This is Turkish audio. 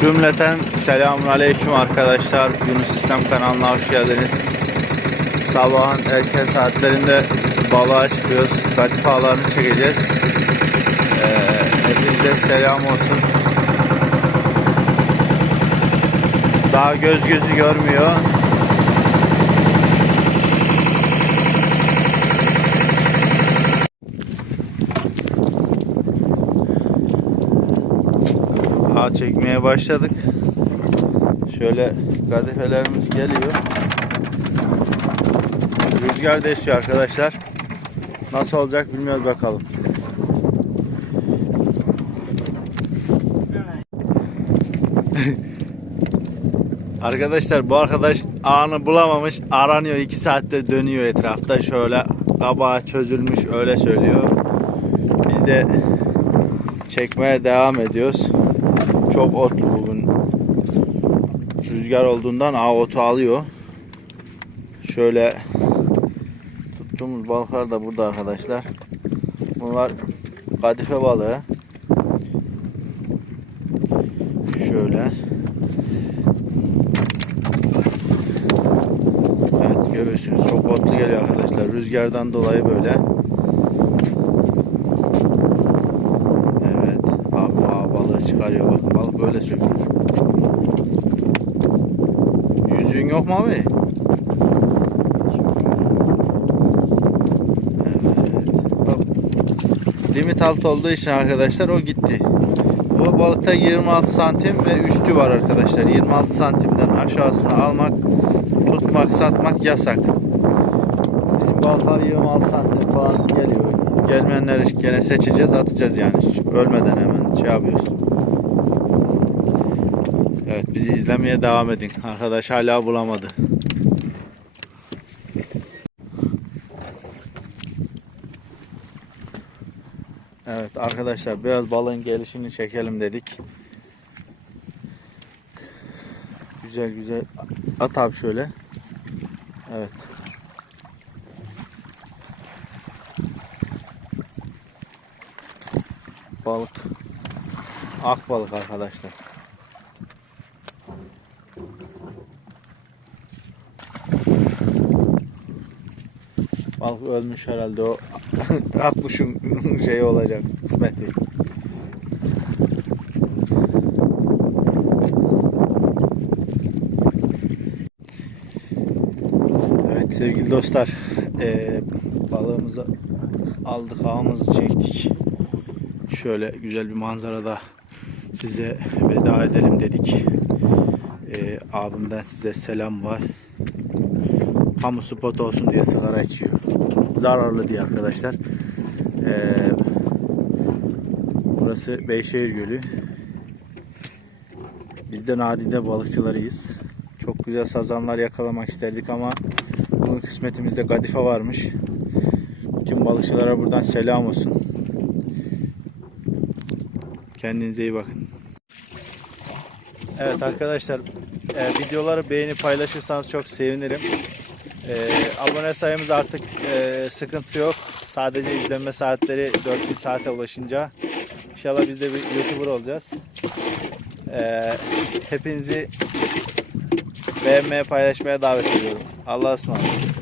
Cümleten selamun aleyküm arkadaşlar. Yunus Sistem kanalına hoş geldiniz. Sabahın erken saatlerinde balığa çıkıyoruz. Kadife ağlarını çekeceğiz. Ee, hepinize selam olsun. Daha göz gözü görmüyor. Ağ çekmeye başladık. Şöyle kadifelerimiz geliyor. Rüzgar da esiyor arkadaşlar. Nasıl olacak bilmiyoruz bakalım. Arkadaşlar bu arkadaş ağını bulamamış. Aranıyor 2 saatte dönüyor etrafta. Şöyle kabağı çözülmüş öyle söylüyor. Biz de çekmeye devam ediyoruz. Çok ot bugün. Rüzgar olduğundan ağ otu alıyor. Şöyle tuttuğumuz balıklar da burada arkadaşlar. Bunlar kadife balığı. Şöyle. Evet görüyorsunuz çok otlu geliyor arkadaşlar. Rüzgardan dolayı böyle. Evet. Bak aa, balığı çıkarıyor. Bak balık böyle sökülür. Yüzüğün yok mu abi? Limit altı olduğu için arkadaşlar o gitti. Bu balıkta 26 santim ve üstü var arkadaşlar. 26 santimden aşağısını almak, tutmak, satmak yasak. Bizim balıklar 26 santim falan geliyor. Gelmeyenleri gene seçeceğiz, atacağız yani. Ölmeden hemen şey yapıyoruz. Evet, bizi izlemeye devam edin. Arkadaş hala bulamadı. Evet arkadaşlar biraz balığın gelişini çekelim dedik. Güzel güzel at abi şöyle. Evet. Balık. Ak balık arkadaşlar. Balık ölmüş herhalde o akmuşun şeyi olacak kısmeti. Evet sevgili dostlar eee balığımızı aldık ağımızı çektik. Şöyle güzel bir manzarada size veda edelim dedik. Eee abimden size selam var. Kamu spot olsun diye sigara içiyor. Zararlı diye arkadaşlar. Eee burası Beyşehir Gölü. Biz de nadide balıkçılarıyız. Çok güzel sazanlar yakalamak isterdik ama bunun kısmetimizde kadife varmış. Bütün balıkçılara buradan selam olsun. Kendinize iyi bakın. Evet arkadaşlar e, videoları beğenip paylaşırsanız çok sevinirim. E, abone sayımız artık e, sıkıntı yok. Sadece izlenme saatleri 4000 saate ulaşınca inşallah biz de bir YouTuber olacağız. E, hepinizi beğenmeye paylaşmaya davet ediyorum. Allah'a ısmarladık.